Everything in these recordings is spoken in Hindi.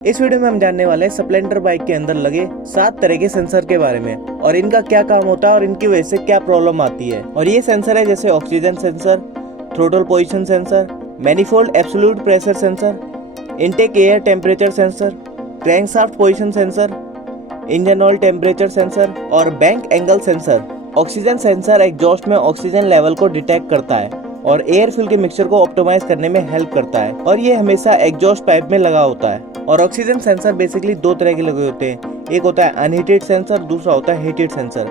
इस वीडियो में हम जानने वाले हैं स्प्लेंडर बाइक के अंदर लगे 7 तरह के सेंसर के बारे में और इनका क्या काम होता है और इनकी वजह से क्या प्रॉब्लम आती है। और ये सेंसर है जैसे oxygen sensor, throttle position sensor, manifold absolute pressure sensor, intake air temperature sensor, crankshaft position sensor, engine oil temperature sensor और bank angle sensor. Oxygen sensor exhaust में ऑक्सीजन लेवल को डिटेक्ट करता है और एयर फ्यूल के मिक्सचर को ऑप्टिमाइज करने में हेल्प करता है और ये हमेशा एग्जॉस्ट पाइप में लगा होता है। और ऑक्सीजन सेंसर बेसिकली 2 तरह के लगे होते हैं, एक होता है अनहीटेड सेंसर, दूसरा होता है heated sensor.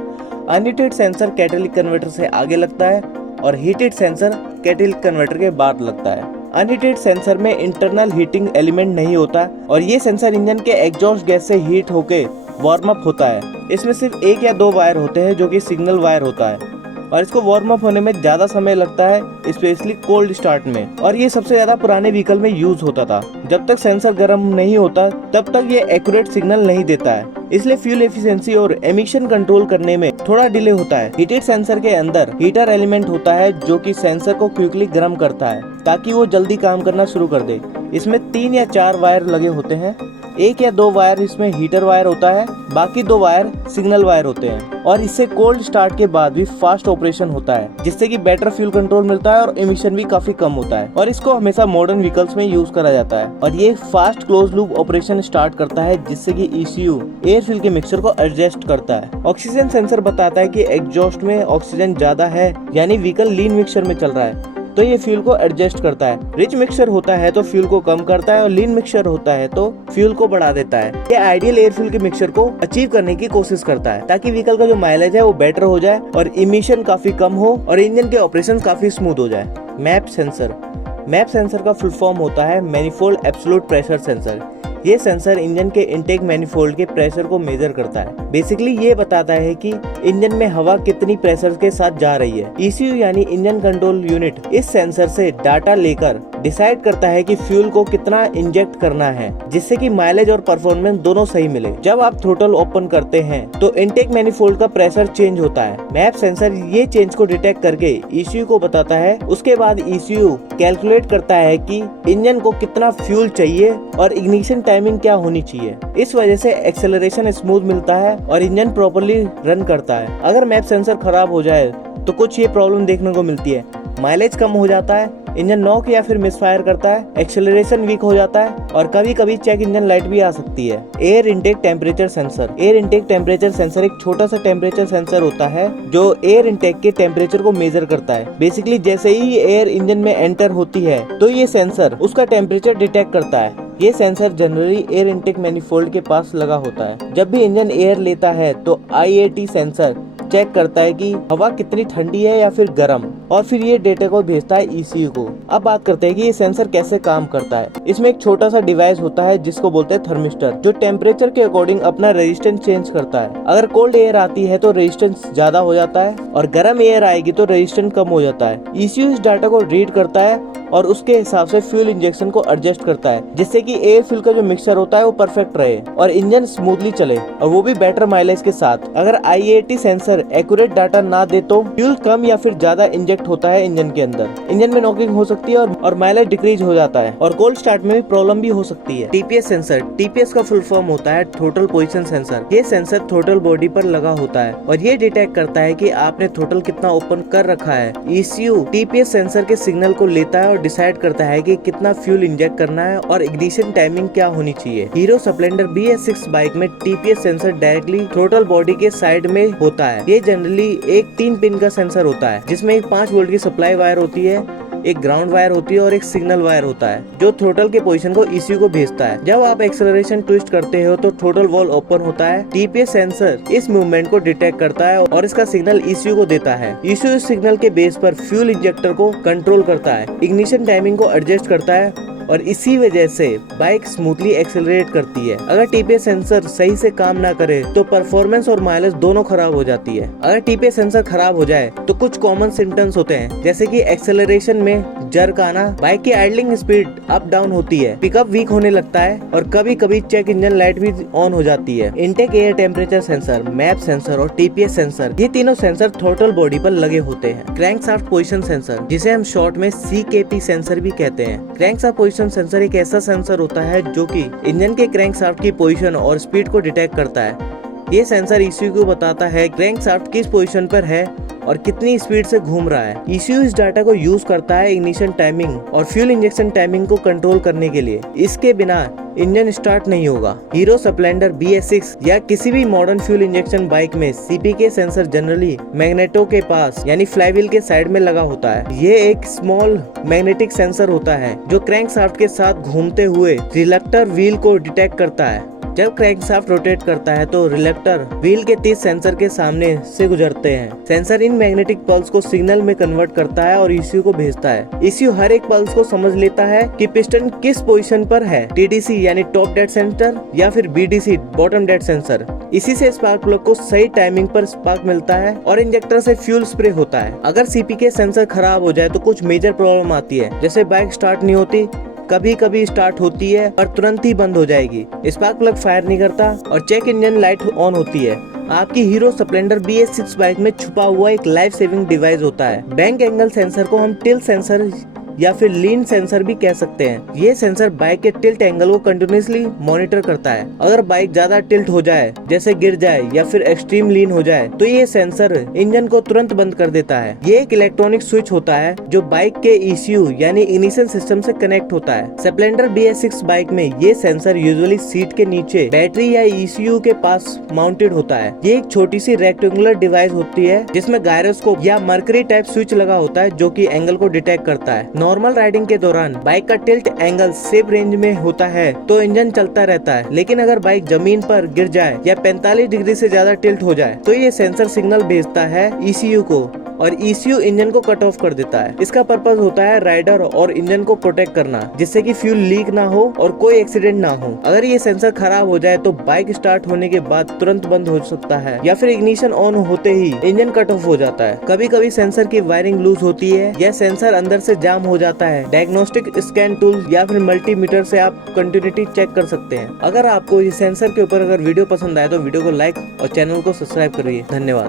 Unheated sensor catalytic converter से आगे लगता है और हीटेड सेंसर कैटालिटिक कन्वर्टर के बाद लगता है। अनहीटेड सेंसर में इंटरनल हीटिंग एलिमेंट नहीं होता और ये सेंसर इंजन के एग्जॉस्ट गैस से हीट होके वार्म अप होता है। इसमें सिर्फ 1 या 2 वायर होते हैं जो कि सिग्नल वायर होता है और इसको वार्म अप होने में ज़्यादा समय लगता है, स्पेशली कोल्ड स्टार्ट में। और ये सबसे ज़्यादा पुराने व्हीकल में यूज होता था। जब तक सेंसर गर्म नहीं होता तब तक ये एक्यूरेट सिग्नल नहीं देता है, इसलिए फ्यूल एफिशिएंसी और एमिशन कंट्रोल करने में थोड़ा डिले होता है। हीटेड सेंसर के अंदर हीटर एलिमेंट होता है जो कि सेंसर को क्विकली गर्म करता है ताकि वो जल्दी काम करना शुरू कर दे। इसमें 3 या 4 वायर लगे होते हैं, 1 या 2 वायर इसमें हीटर वायर होता है, बाकी 2 वायर सिग्नल वायर होते हैं। और इससे कोल्ड स्टार्ट के बाद भी फास्ट ऑपरेशन होता है जिससे कि बेटर फ्यूल कंट्रोल मिलता है और एमिशन भी काफी कम होता है। और इसको हमेशा मॉडर्न व्हीकल्स में यूज करा जाता है और ये fast close loop operation start करता है जिससे कि ECU एयर फ्यूल के मिक्सचर को एडजस्ट करता है। ऑक्सीजन सेंसर बताता है कि एग्जॉस्ट में ऑक्सीजन ज्यादा है, यानी व्हीकल लीन मिक्सचर में चल रहा है तो ये फ्यूल को एडजस्ट करता है। रिच मिक्सचर होता है तो फ्यूल को कम करता है और लीन मिक्सचर होता है तो फ्यूल को बढ़ा देता है। ये आइडियल एयर फ्यूल के मिक्सचर को अचीव करने की कोशिश करता है ताकि व्हीकल का जो माइलेज है वो बेटर हो जाए और इमिशन काफी कम हो और इंजन के ऑपरेशन काफी स्मूथ हो जाए। Map sensor. मैप सेंसर का फुल फॉर्म होता है मैनिफोल्ड एब्सोल्यूट प्रेशर सेंसर। ये सेंसर इंजन के इनटेक मैनिफोल्ड के प्रेशर को मेजर करता है। बेसिकली ये बताता है कि इंजन में हवा कितनी प्रेशर के साथ जा रही है। ECU यानी इंजन कंट्रोल यूनिट इस सेंसर से डाटा लेकर डिसाइड करता है कि फ्यूल को कितना इंजेक्ट करना है जिससे कि माइलेज और परफॉर्मेंस दोनों सही मिले। जब आप थ्रोटल ओपन करते हैं तो इनटेक मैनिफोल्ड का प्रेशर चेंज होता है। मैप सेंसर ये चेंज को डिटेक्ट करके ECU को बताता है। उसके बाद ECU कैलकुलेट करता है कि इंजन को कितना फ्यूल चाहिए और इग्निशन टाइमिंग क्या होनी चाहिए। इस वजह से एक्सेलरेशन स्मूथ मिलता है और इंजन प्रॉपर्ली रन करता है। अगर मैप सेंसर खराब हो जाए तो कुछ ये प्रॉब्लम देखने को मिलती है। माइलेज कम हो जाता है, इंजन नॉक या फिर मिसफायर करता है, एक्सेलरेशन वीक हो जाता है और कभी कभी चेक इंजन लाइट भी आ सकती है। Air intake temperature sensor. Air intake temperature sensor एक छोटा सा टेम्परेचर सेंसर होता है जो एयर इनटेक के टेम्परेचर को मेजर करता है। बेसिकली जैसे ही एयर इंजन में एंटर होती है तो ये सेंसर उसका टेम्परेचर डिटेक्ट करता है। ये sensor generally air intake manifold के पास लगा होता है। जब भी इंजन एयर लेता है तो IAT सेंसर चेक करता है कि हवा कितनी ठंडी है या फिर गर्म और फिर ये डेटा को भेजता है ECU को। अब बात करते हैं कि ये सेंसर कैसे काम करता है। इसमें एक छोटा सा डिवाइस होता है जिसको बोलते हैं थर्मिस्टर, जो टेम्परेचर के अकॉर्डिंग अपना रेजिस्टेंस चेंज करता है। अगर कोल्ड एयर आती है तो रेजिस्टेंस ज्यादा हो जाता है और गर्म एयर आएगी तो रेजिस्टेंस कम हो जाता है। ECU इस डाटा को रीड करता है और उसके हिसाब से फ्यूल इंजेक्शन को एडजस्ट करता है जिससे कि एयर फ्यूल का जो मिक्सचर होता है वो परफेक्ट रहे और इंजन स्मूथली चले और वो भी बेटर माइलेज के साथ। अगर IAT सेंसर एक्यूरेट डाटा ना दे तो फ्यूल कम या फिर ज्यादा इंजेक्ट होता है इंजन के अंदर, इंजन में नॉकिंग हो सकती है और माइलेज डिक्रीज हो जाता है और कोल्ड स्टार्ट में भी प्रॉब्लम भी हो सकती है। TPS sensor. TPS का फुल फॉर्म होता है थ्रोटल पोजीशन सेंसर। ये सेंसर थ्रोटल बॉडी पर लगा होता है और ये डिटेक्ट करता है कि आपने थ्रोटल कितना ओपन कर रखा है। ECU TPS सेंसर के सिग्नल को लेता है और डिसाइड करता है कि कितना फ्यूल इंजेक्ट करना है और इग्निशन टाइमिंग क्या होनी चाहिए। हीरो स्प्लेंडर BS6 बाइक में TPS sensor directly throttle body के साइड में होता है। ये जनरली एक 3 पिन का सेंसर होता है जिसमें एक 5 वोल्ट की सप्लाई वायर होती है, एक ग्राउंड वायर होती है और एक सिग्नल वायर होता है जो थ्रोटल के पोजीशन को ECU को भेजता है। जब आप एक्सेलरेशन ट्विस्ट करते हो तो थ्रोटल वॉल्व ओपन होता है। TPS सेंसर इस मूवमेंट को डिटेक्ट करता है और इसका सिग्नल ECU को देता है। ECU इस सिग्नल के बेस पर फ्यूल इंजेक्टर को कंट्रोल करता है, इग्निशन टाइमिंग को एडजस्ट करता है और इसी वजह से बाइक स्मूथली एक्सेलरेट करती है। अगर TPS सेंसर सही से काम ना करे तो परफॉर्मेंस और माइलेज दोनों खराब हो जाती है। अगर TPS सेंसर खराब हो जाए तो कुछ कॉमन सिम्टम्स होते हैं जैसे कि एक्सेलरेशन में जर्क आना, बाइक की आइडलिंग स्पीड अप डाउन होती है, पिकअप वीक होने लगता है और कभी कभी चेक इंजन लाइट भी ऑन हो जाती है। Intake air temperature sensor, map sensor और TPS सेंसर, ये तीनों सेंसर थ्रोटल बॉडी पर लगे होते हैं। क्रैंकशाफ्ट पोजीशन सेंसर, जिसे हम शॉर्ट में CKP सेंसर भी कहते हैं। क्रैंकशाफ्ट पोजीशन पोजीशन सेंसर एक ऐसा सेंसर होता है जो कि इंजन के क्रैंकशाफ्ट की पोजीशन और स्पीड को डिटेक्ट करता है। ये सेंसर ECU को बताता है क्रैंकशाफ्ट किस पोजीशन पर है और कितनी स्पीड से घूम रहा है। ECU इस डाटा को यूज करता है इग्निशन टाइमिंग और फ्यूल इंजेक्शन टाइमिंग को कंट्रोल करने के लिए। इसके बिना इंजन स्टार्ट नहीं होगा। हीरो स्प्लेंडर BS6 या किसी भी मॉडर्न फ्यूल इंजेक्शन बाइक में CPK सेंसर जनरली मैग्नेटो के पास यानी फ्लाईव्हील के साइड में लगा होता है। ये एक स्मॉल मैग्नेटिक सेंसर होता है जो क्रैंकशाफ्ट के साथ घूमते हुए रिलक्टर व्हील को डिटेक्ट करता है। जब क्रैंकशाफ्ट रोटेट करता है तो रिलक्टर व्हील के 30 सेंसर के सामने से गुजरते हैं। सेंसर इन मैग्नेटिक पल्स को सिग्नल में कन्वर्ट करता है और ECU को भेजता है। ECU हर एक पल्स को समझ लेता है कि पिस्टन किस पोजीशन पर है, TDC यानी टॉप डेड सेंटर या फिर BDC बॉटम डेड सेंसर। इसी से स्पार्क प्लग को सही टाइमिंग पर स्पार्क मिलता है और इंजेक्टर से फ्यूल स्प्रे होता है। अगर CPK सेंसर खराब हो जाए तो कुछ मेजर प्रॉब्लम आती है, जैसे बाइक स्टार्ट नहीं होती, कभी कभी स्टार्ट होती है और तुरंत ही बंद हो जाएगी, स्पार्क प्लग फायर नहीं करता और चेक इंजन लाइट ऑन होती है। आपकी हीरो स्प्लेंडर BS6 बाइक में छुपा हुआ एक लाइफ सेविंग डिवाइस होता है। बैंक एंगल सेंसर को हम टिल्ट सेंसर या फिर लीन सेंसर भी कह सकते हैं। ये सेंसर बाइक के टिल्ट एंगल को कंटिन्यूसली मॉनिटर करता है। अगर बाइक ज्यादा टिल्ट हो जाए, जैसे गिर जाए या फिर एक्सट्रीम लीन हो जाए, तो ये सेंसर इंजन को तुरंत बंद कर देता है। ये एक इलेक्ट्रॉनिक स्विच होता है जो बाइक के ECU यानी इग्निशन सिस्टम से कनेक्ट होता है। स्प्लेंडर BS6 बाइक में ये सेंसर यूजुअली सीट के नीचे बैटरी या ECU के पास माउंटेड होता है। ये एक छोटी सी रेक्टेंगुलर डिवाइस होती है जिसमें गायरोस्कोप या मर्करी टाइप स्विच लगा होता है जो कि एंगल को डिटेक्ट करता है। नॉर्मल राइडिंग के दौरान बाइक का टिल्ट एंगल सेफ रेंज में होता है तो इंजन चलता रहता है, लेकिन अगर बाइक जमीन पर गिर जाए या 45 डिग्री से ज्यादा टिल्ट हो जाए तो ये सेंसर सिग्नल भेजता है ECU को और ECU इंजन को कट ऑफ कर देता है। इसका पर्पस होता है राइडर और इंजन को प्रोटेक्ट करना, जिससे कि फ्यूल लीक ना हो और कोई एक्सीडेंट ना हो। अगर ये सेंसर खराब हो जाए तो बाइक स्टार्ट होने के बाद तुरंत बंद हो सकता है या फिर इग्निशन ऑन होते ही इंजन कट ऑफ हो जाता है। कभी कभी सेंसर की वायरिंग लूज होती है या सेंसर अंदर से जाम हो जाता है। डायग्नोस्टिक स्कैन टूल या फिर मल्टीमीटर से आप कंटिन्यूटी चेक कर सकते हैं। अगर आपको इस सेंसर के ऊपर अगर वीडियो पसंद आए तो वीडियो को लाइक और चैनल को सब्सक्राइब करिए। धन्यवाद।